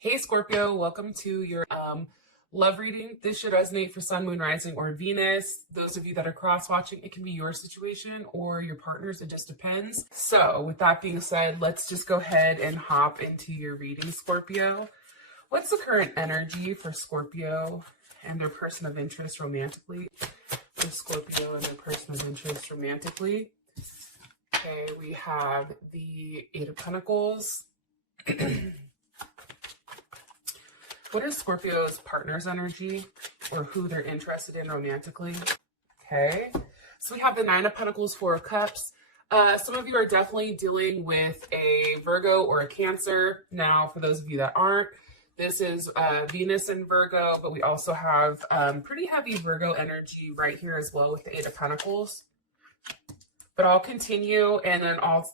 Hey Scorpio, welcome to your love reading. This should resonate for Sun, Moon, Rising, or Venus. Those of you that are cross-watching, it can be your situation or your partner's, it just depends. So with that being said, let's just go ahead and hop into your reading, Scorpio. What's the current energy for Scorpio and their person of interest romantically? For Scorpio and their person of interest romantically. Okay, we have the Eight of Pentacles. What is Scorpio's partner's energy or who they're interested in romantically? Okay, so we have the Nine of Pentacles, Four of Cups. Some of you are definitely dealing with a Virgo or a Cancer. Now, for those of you that aren't, this is Venus in Virgo, but we also have pretty heavy Virgo energy right here as well with the Eight of Pentacles. But I'll continue and then I'll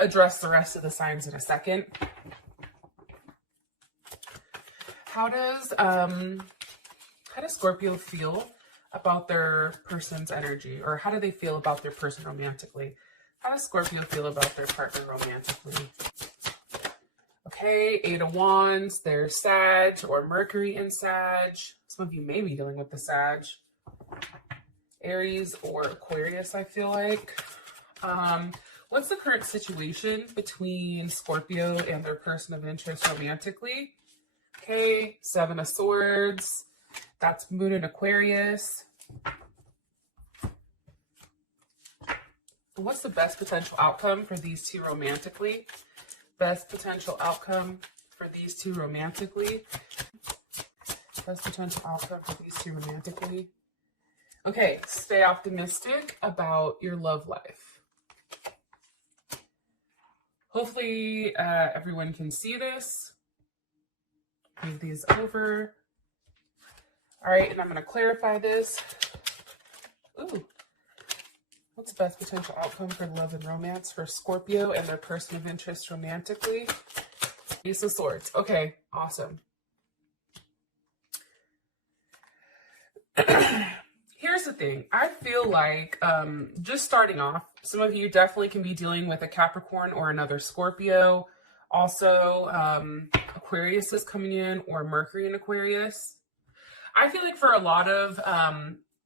address the rest of the signs in a second. How does Scorpio feel about their person's energy, or how do they feel about their person romantically? How does Scorpio feel about their partner romantically? Okay, Eight of Wands, there's Sag or Mercury in Sag. Some of you may be dealing with the Sag. Aries or Aquarius, I feel like. What's the current situation between Scorpio and their person of interest romantically? Okay, Seven of Swords. That's Moon in Aquarius. What's the best potential outcome for these two romantically? Best potential outcome for these two romantically. Best potential outcome for these two romantically. Okay, stay optimistic about your love life. Hopefully everyone can see this. Move these over. All right, and I'm going to clarify this. Ooh. What's the best potential outcome for love and romance for Scorpio and their person of interest romantically? Ace of Swords. Okay, awesome. Here's the thing. I feel like, just starting off, some of you definitely can be dealing with a Capricorn or another Scorpio. Also, Aquarius is coming in, or Mercury in Aquarius. I feel like for a lot of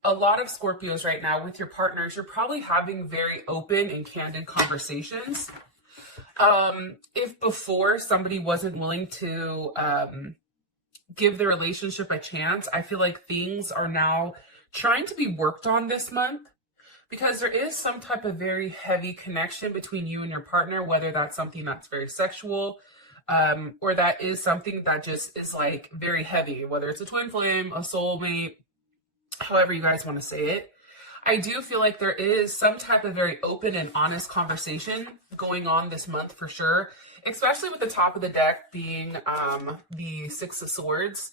Scorpios right now with your partners, you're probably having very open and candid conversations. If before somebody wasn't willing to give the relationship a chance, I feel like things are now trying to be worked on this month, because there is some type of very heavy connection between you and your partner, whether that's something that's very sexual, or that is something that just is like very heavy, whether it's a twin flame, a soulmate, however you guys want to say it. I do feel like there is some type of very open and honest conversation going on this month for sure, especially with the top of the deck being the Six of Swords.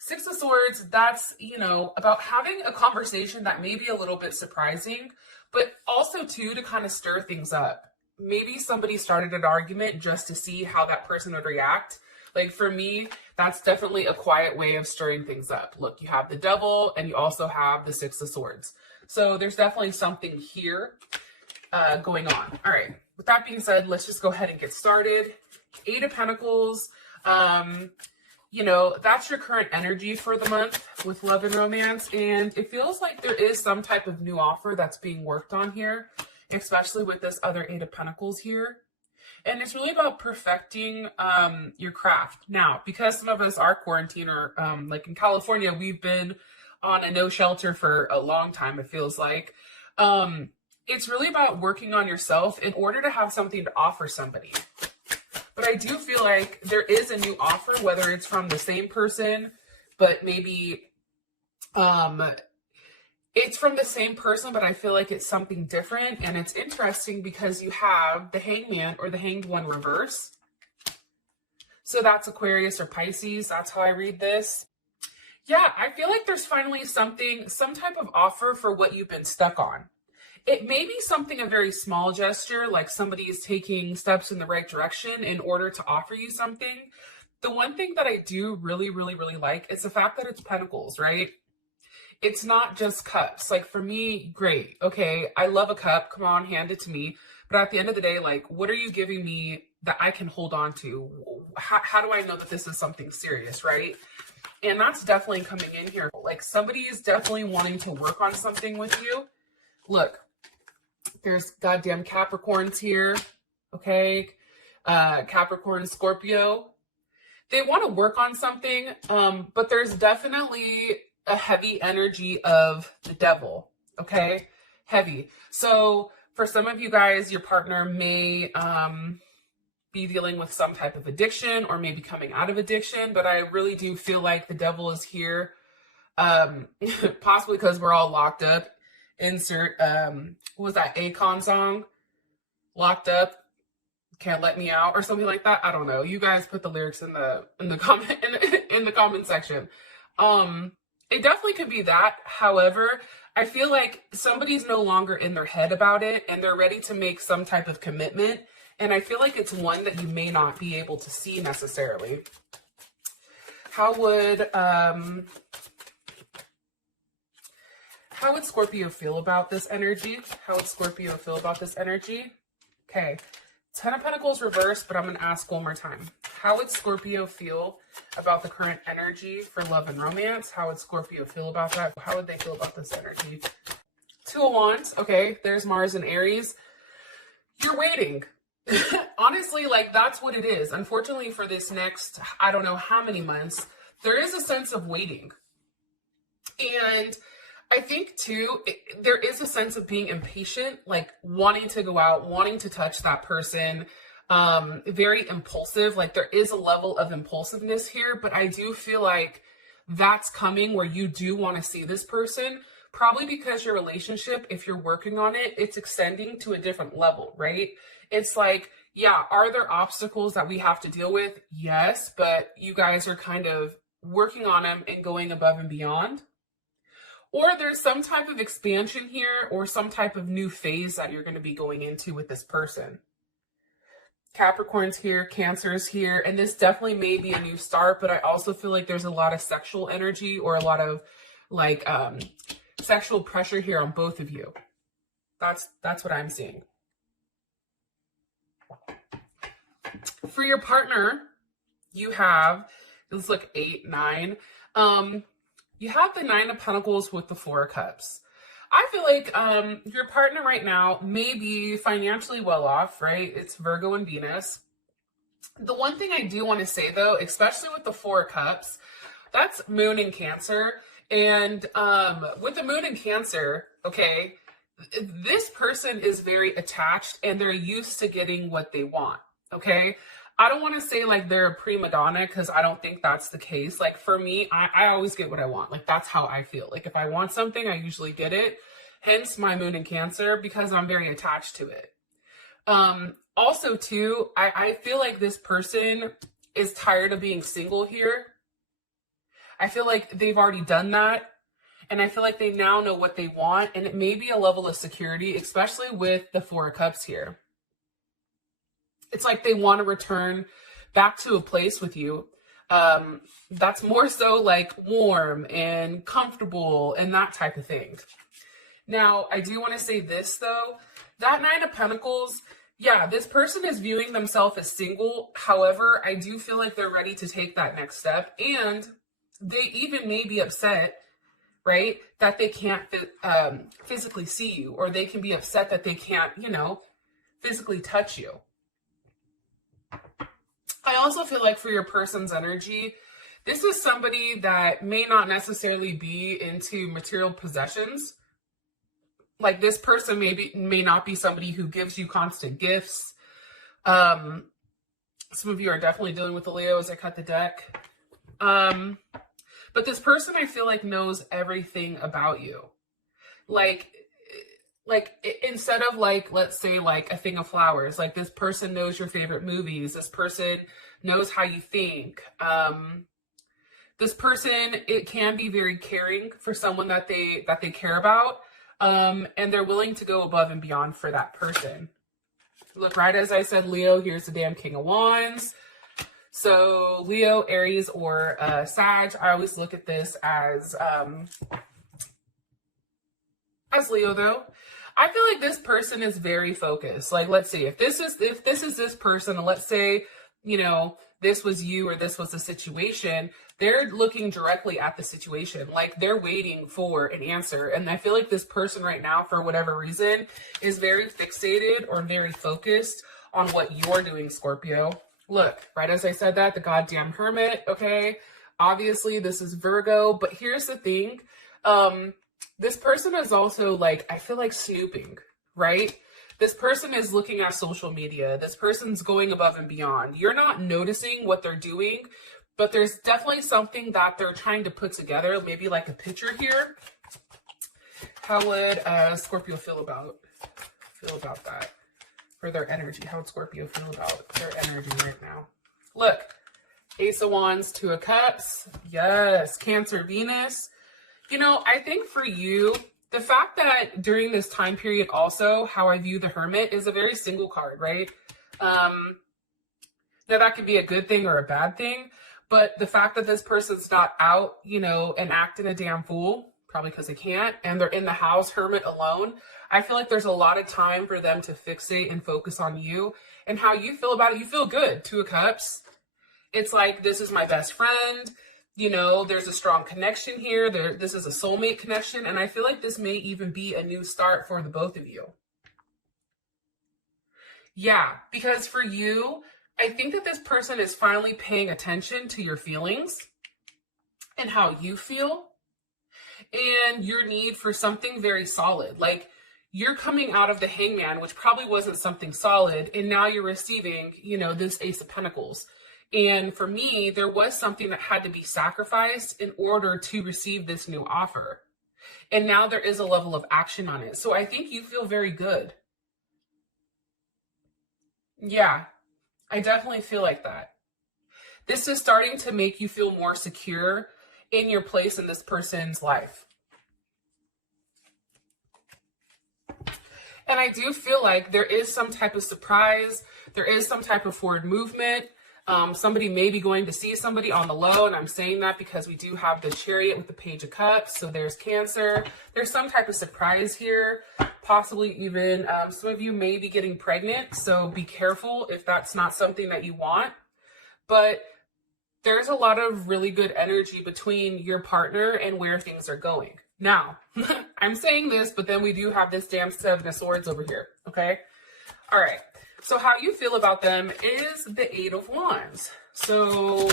Six of Swords, that's, you know, about having a conversation that may be a little bit surprising, but also too to kind of stir things up. Maybe somebody started an argument just to see how that person would react. Like for me, that's definitely a quiet way of stirring things up. Look, you have the Devil and you also have the Six of Swords. So there's definitely something here going on. All right, with that being said, let's just go ahead and get started. Eight of Pentacles. You know, that's your current energy for the month with love and romance. And it feels like there is some type of new offer that's being worked on here, especially with this other Eight of Pentacles here. And it's really about perfecting your craft. Now, because some of us are quarantined, or like in California, we've been on a no shelter for a long time, it feels like. It's really about working on yourself in order to have something to offer somebody. But I do feel like there is a new offer, whether it's from the same person, but maybe it's from the same person, but I feel like it's something different. And it's interesting because you have the Hangman or the Hanged One reverse. So that's Aquarius or Pisces. That's how I read this. Yeah, I feel like there's finally some type of offer for what you've been stuck on. It may be something, a very small gesture, like somebody is taking steps in the right direction in order to offer you something. The one thing that I do really, really, really like is the fact that it's pentacles, right? It's not just cups. Like for me, great. Okay, I love a cup. Come on, hand it to me. But at the end of the day, like, what are you giving me that I can hold on to? how do I know that this is something serious, right? And that's definitely coming in here. Like somebody is definitely wanting to work on something with you. Look, there's goddamn Capricorns here, okay? Capricorn, Scorpio. They want to work on something, but there's definitely a heavy energy of the devil, okay? Heavy. So for some of you guys, your partner may be dealing with some type of addiction or maybe coming out of addiction, but I really do feel like the devil is here, possibly because we're all locked up. Insert, what was that Akon song? Locked Up, Can't Let Me Out, or something like that. I don't know. You guys put the lyrics in the comment in the comment section. It definitely could be that. However, I feel like somebody's no longer in their head about it and they're ready to make some type of commitment. And I feel like it's one that you may not be able to see necessarily. How would Scorpio feel about this energy? How would Scorpio feel about this energy? Okay. 10 of Pentacles reversed, but I'm going to ask one more time. How would Scorpio feel about the current energy for love and romance? How would Scorpio feel about that? How would they feel about this energy? 2 of Wands. Okay, there's Mars and Aries. You're waiting. Honestly, like that's what it is. Unfortunately, for this next, I don't know how many months, there is a sense of waiting. And I think too, there is a sense of being impatient, like wanting to go out, wanting to touch that person, very impulsive. Like there is a level of impulsiveness here, but I do feel like that's coming where you do want to see this person, probably because your relationship, if you're working on it, it's extending to a different level, right? It's like, yeah, are there obstacles that we have to deal with? Yes, but you guys are kind of working on them and going above and beyond. Or there's some type of expansion here or some type of new phase that you're going to be going into with this person. Capricorn's here, Cancer's here, and this definitely may be a new start, but I also feel like there's a lot of sexual energy or a lot of like sexual pressure here on both of you. That's what I'm seeing. For your partner, you have, let's look 8, 9. You have the 9 of Pentacles with the 4 of Cups. I feel like your partner right now may be financially well off, right? It's Virgo and Venus. The one thing I do want to say though, especially with the 4 of Cups, that's Moon in Cancer. And with the Moon in Cancer, okay, this person is very attached and they're used to getting what they want, okay? I don't want to say like they're a prima donna because I don't think that's the case. Like for me, I always get what I want. Like that's how I feel. Like if I want something, I usually get it. Hence my Moon in Cancer, because I'm very attached to it. Also too, I feel like this person is tired of being single here. I feel like they've already done that. And I feel like they now know what they want. And it may be a level of security, especially with the 4 of Cups here. It's like they want to return back to a place with you that's more so like warm and comfortable and that type of thing. Now, I do want to say this though, that 9 of Pentacles, yeah, this person is viewing themselves as single. However, I do feel like they're ready to take that next step, and they even may be upset, right, that they can't physically see you, or they can be upset that they can't, you know, physically touch you. I also feel like for your person's energy, this is somebody that may not necessarily be into material possessions. Like this person may not be somebody who gives you constant gifts. Some of you are definitely dealing with the Leo as I cut the deck. But this person I feel like knows everything about you. Like instead of like, let's say like a thing of flowers, like this person knows your favorite movies. This person knows how you think. This person, it can be very caring for someone that they care about. And they're willing to go above and beyond for that person. Look, right as I said, Leo, here's the damn King of Wands. So Leo, Aries, or Sag, I always look at this as Leo though. I feel like this person is very focused. Like, let's see, if this is this person, and let's say, you know, this was you or this was the situation, they're looking directly at the situation. Like they're waiting for an answer. And I feel like this person right now, for whatever reason, is very fixated or very focused on what you're doing, Scorpio. Look, right as I said that, the goddamn Hermit, okay? Obviously, this is Virgo, but here's the thing. This person is also like, I feel like snooping, right? This person is looking at social media. This person's going above and beyond. You're not noticing what they're doing, but there's definitely something that they're trying to put together, maybe like a picture here. How would Scorpio feel about that? For their energy, how would Scorpio feel about their energy right now? Look, Ace of Wands, Two of Cups. Yes, Cancer, Venus. You know, I think for you, the fact that during this time period also, how I view the Hermit is a very single card, right? Now that could be a good thing or a bad thing, but the fact that this person's not out, you know, and acting a damn fool, probably because they can't, and they're in the house, Hermit alone, I feel like there's a lot of time for them to fixate and focus on you and how you feel about it. You feel good. Two of Cups. It's like, this is my best friend. You know, there's a strong connection here. This is a soulmate connection. And I feel like this may even be a new start for the both of you. Yeah, because for you, I think that this person is finally paying attention to your feelings and how you feel and your need for something very solid. Like, you're coming out of the Hangman, which probably wasn't something solid, and now you're receiving, you know, this Ace of Pentacles. And for me, there was something that had to be sacrificed in order to receive this new offer. And now there is a level of action on it. So I think you feel very good. Yeah, I definitely feel like that. This is starting to make you feel more secure in your place in this person's life. And I do feel like there is some type of surprise. There is some type of forward movement. Somebody may be going to see somebody on the low, and I'm saying that because we do have the Chariot with the Page of Cups, so there's Cancer. There's some type of surprise here, possibly even some of you may be getting pregnant, so be careful if that's not something that you want. But there's a lot of really good energy between your partner and where things are going. Now, I'm saying this, but then we do have this damn Seven of Swords over here, okay? All right. So how you feel about them is the Eight of Wands. So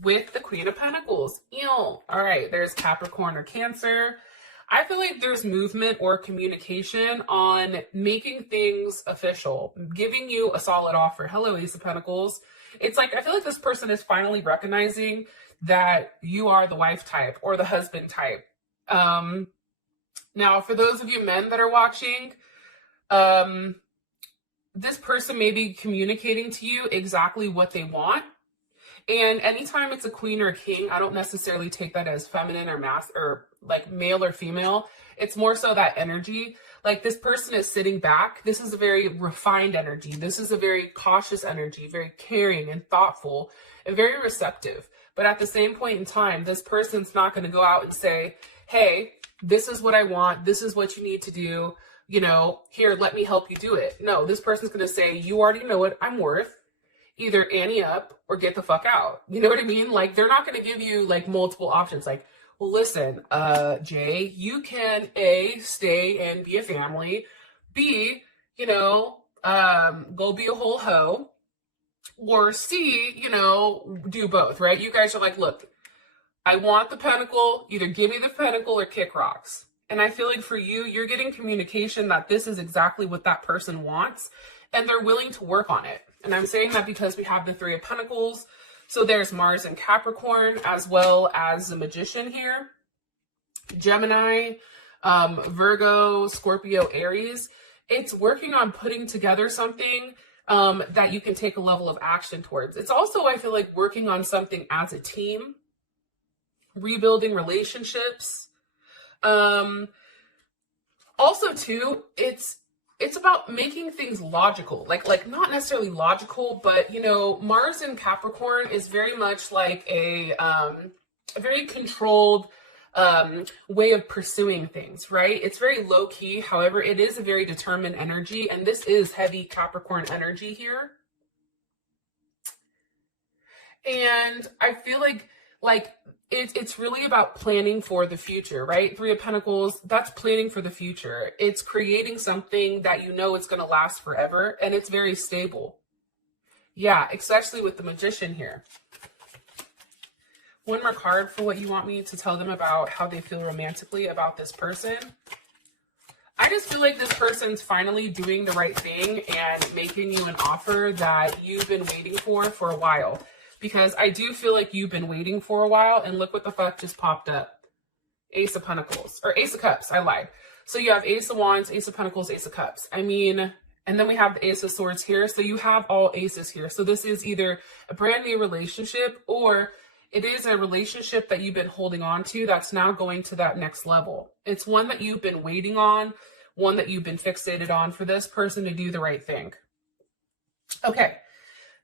with the Queen of Pentacles, all right, there's Capricorn or Cancer. I feel like there's movement or communication on making things official, giving you a solid offer. Hello, Ace of Pentacles. It's like, I feel like this person is finally recognizing that you are the wife type or the husband type. Now, for those of you men that are watching, this person may be communicating to you exactly what they want. And anytime it's a queen or a king, I don't necessarily take that as feminine or or like male or female. It's more so that energy. Like, this person is sitting back. This is a very refined energy. This is a very cautious energy, very caring and thoughtful and very receptive. But at the same point in time, this person's not going to go out and say, hey, this is what I want. This is what you need to do. You know, here, let me help you do it. No, this person's going to say, you already know what I'm worth. Either ante up or get the fuck out. You know what I mean? Like, they're not going to give you like multiple options. Like, well, listen, Jay, you can A, stay and be a family. B, you know, go be a whole hoe. Or C, you know, do both, right? You guys are like, look, I want the pentacle. Either give me the pentacle or kick rocks. And I feel like for you, you're getting communication that this is exactly what that person wants, and they're willing to work on it. And I'm saying that because we have the Three of Pentacles. So there's Mars and Capricorn, as well as the Magician here. Gemini, Virgo, Scorpio, Aries. It's working on putting together something that you can take a level of action towards. It's also, I feel like, working on something as a team, rebuilding relationships. Also too, it's about making things logical, like not necessarily logical, but you know, Mars in Capricorn is very much like a very controlled way of pursuing things, right? It's very low key. However, it is a very determined energy, and this is heavy Capricorn energy here. And I feel like it's really about planning for the future, right? Three of Pentacles, that's planning for the future. It's creating something that you know it's going to last forever, and it's very stable. Yeah, especially with the Magician here. One more card for what you want me to tell them about how they feel romantically about this person. I just feel like this person's finally doing the right thing and making you an offer that you've been waiting for a while. Because I do feel like you've been waiting for a while, and look what the fuck just popped up. Ace of Pentacles, or Ace of Cups, I lied. So you have Ace of Wands, Ace of Pentacles, Ace of Cups. I mean, and then we have the Ace of Swords here. So you have all aces here. So this is either a brand new relationship, or it is a relationship that you've been holding on to that's now going to that next level. It's one that you've been waiting on, one that you've been fixated on for this person to do the right thing. Okay,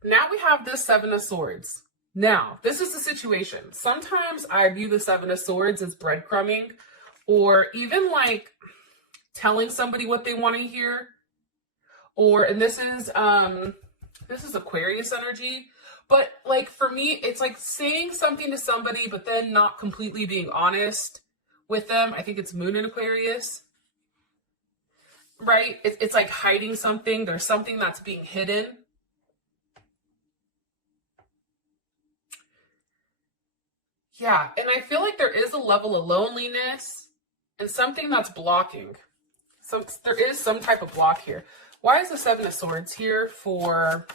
now we have this Seven of Swords. Now, this is the situation. Sometimes I view the Seven of Swords as breadcrumbing, or even like telling somebody what they want to hear. Or, and this is Aquarius energy. But like for me, it's like saying something to somebody, but then not completely being honest with them. I think it's Moon in Aquarius, right? It's like hiding something. There's something that's being hidden. Yeah, and I feel like there is a level of loneliness and something that's blocking. There is some type of block here. Why is the Seven of Swords here for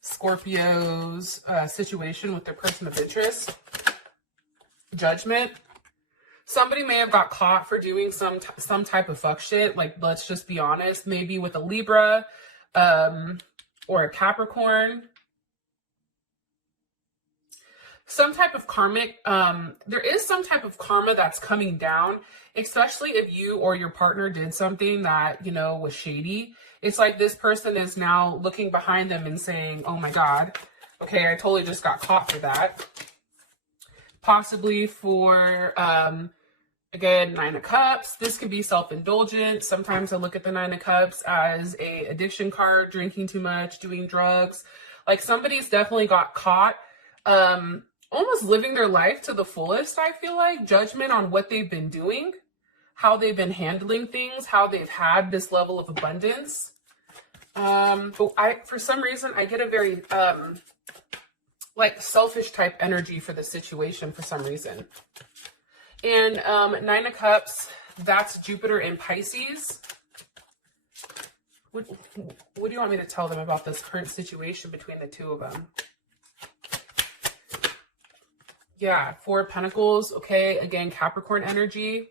Scorpio's situation with their person of interest? Judgment. Somebody may have got caught for doing some type of fuck shit. Like, let's just be honest. Maybe with a Libra or a Capricorn. Some type of karmic, there is some type of karma that's coming down, especially if you or your partner did something that, you know, was shady. It's like this person is now looking behind them and saying, oh my God, okay, I totally just got caught for that. Possibly for, again, Nine of Cups. This could be self-indulgent. Sometimes I look at the Nine of Cups as a addiction card, drinking too much, doing drugs. Like somebody's definitely got caught, almost living their life to the fullest, I feel like. Judgment on what they've been doing, how they've been handling things, how they've had this level of abundance. But for some reason, I get a very, like selfish type energy for the situation for some reason. And Nine of Cups, that's Jupiter in Pisces. What do you want me to tell them about this current situation between the two of them? Yeah, Four of Pentacles. Okay, again, Capricorn energy.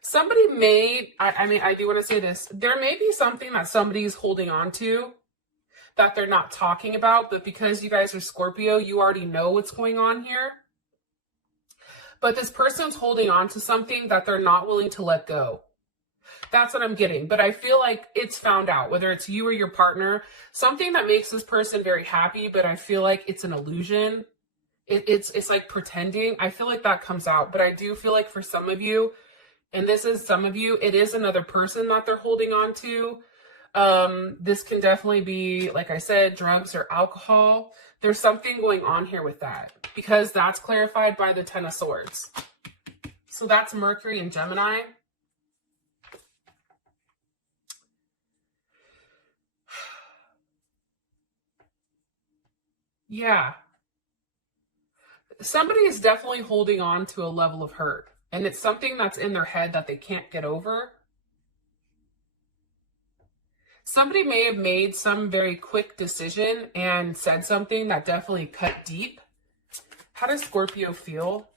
Somebody may, I mean, I do want to say this. There may be something that somebody's holding on to that they're not talking about, but because you guys are Scorpio, you already know what's going on here. But this person's holding on to something that they're not willing to let go. That's what I'm getting. But I feel like it's found out, whether it's you or your partner, something that makes this person very happy, but I feel like it's an illusion. It's like pretending. I feel like that comes out. But I do feel like for some of you, and this is some of you, it is another person that they're holding on to. This can definitely be, like I said, drugs or alcohol. There's something going on here with that, because that's clarified by the Ten of Swords. So that's Mercury and Gemini. Yeah. Somebody is definitely holding on to a level of hurt, and it's something that's in their head that they can't get over. Somebody may have made some very quick decision and said something that definitely cut deep. How does Scorpio feel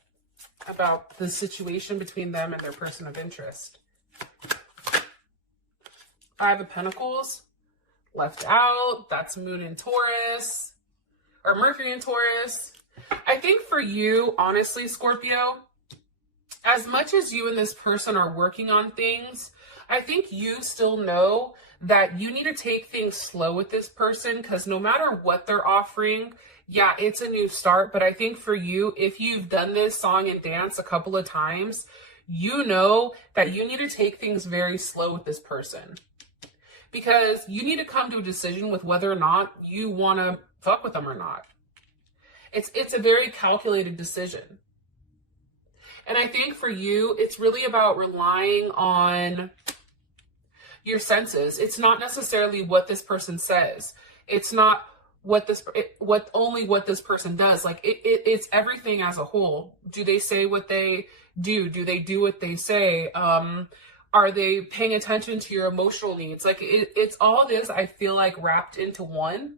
about the situation between them and their person of interest? Five of Pentacles, left out. That's Moon in Taurus, or Mercury in Taurus. I think for you, honestly, Scorpio, as much as you and this person are working on things, I think you still know that you need to take things slow with this person, because no matter what they're offering, yeah, it's a new start. But I think for you, if you've done this song and dance a couple of times, you know that you need to take things very slow with this person, because you need to come to a decision with whether or not you want to fuck with them or not. It's a very calculated decision. And I think for you, it's really about relying on your senses. It's not necessarily what this person says. It's not what this person does. Like it's everything as a whole. Do they say what they do? Do they do what they say? Are they paying attention to your emotional needs? Like it's all this, I feel like, wrapped into one.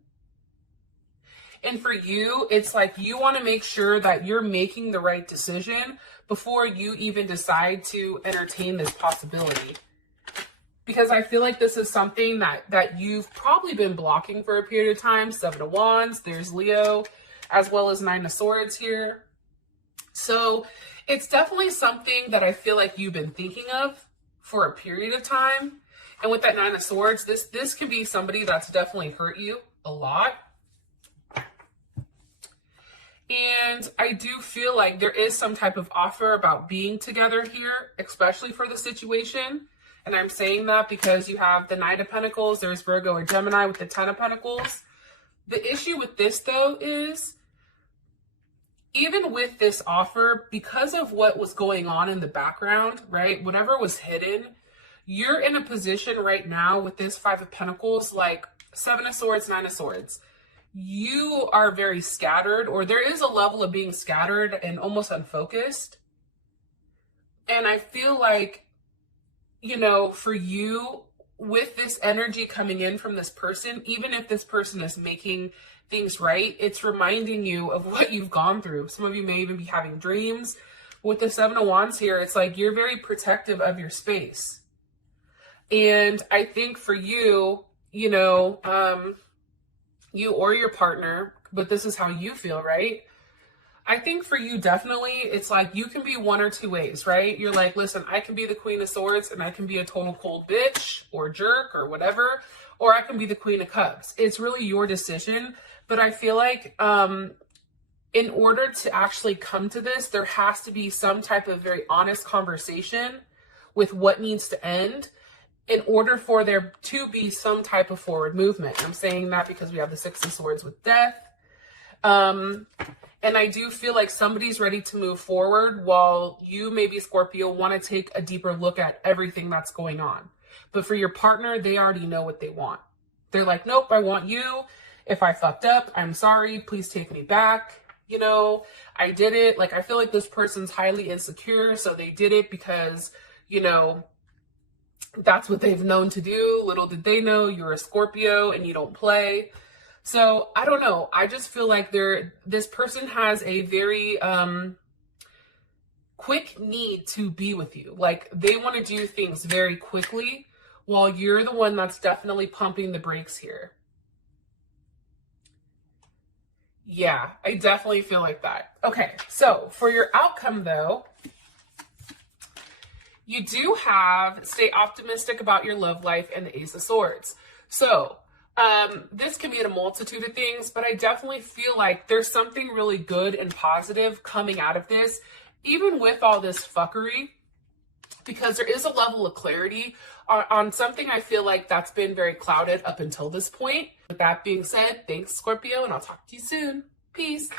And for you, it's like you want to make sure that you're making the right decision before you even decide to entertain this possibility. Because I feel like this is something that you've probably been blocking for a period of time. 7 of Wands, there's Leo, as well as 9 of Swords here. So it's definitely something that I feel like you've been thinking of for a period of time. And with that 9 of Swords, this can be somebody that's definitely hurt you a lot. And I do feel like there is some type of offer about being together here, especially for the situation. And I'm saying that because you have the Knight of Pentacles, there's Virgo or Gemini with the 10 of Pentacles. The issue with this, though, is even with this offer, because of what was going on in the background, right, whatever was hidden, you're in a position right now with this 5 of Pentacles, like 7 of Swords, 9 of Swords. You are very scattered, or there is a level of being scattered and almost unfocused. And I feel like, you know, for you, with this energy coming in from this person, even if this person is making things right, it's reminding you of what you've gone through. Some of you may even be having dreams. With the 7 of Wands here, it's like you're very protective of your space. And I think for you, you know, you or your partner, but this is how you feel, right? I think for you, definitely, it's like you can be one or two ways, right? You're like, listen, I can be the Queen of Swords and I can be a total cold bitch or jerk or whatever, or I can be the Queen of Cups. It's really your decision. But I feel like in order to actually come to this, there has to be some type of very honest conversation with what needs to end in order for there to be some type of forward movement. I'm saying that because we have the 6 of Swords with death. And I do feel like somebody's ready to move forward while you, maybe Scorpio, want to take a deeper look at everything that's going on. But for your partner, they already know what they want. They're like, nope, I want you. If I fucked up, I'm sorry. Please take me back. You know, I did it. Like, I feel like this person's highly insecure. So they did it because, you know, that's what they've known to do. Little did they know you're a Scorpio and you don't play. So I don't know. I just feel like this person has a very quick need to be with you. Like, they want to do things very quickly while you're the one that's definitely pumping the brakes here. Yeah, I definitely feel like that. Okay, so for your outcome, though, you do have stay optimistic about your love life and the Ace of Swords. So this can be a multitude of things, but I definitely feel like there's something really good and positive coming out of this, even with all this fuckery, because there is a level of clarity on something I feel like that's been very clouded up until this point. With that being said, thanks, Scorpio, and I'll talk to you soon. Peace.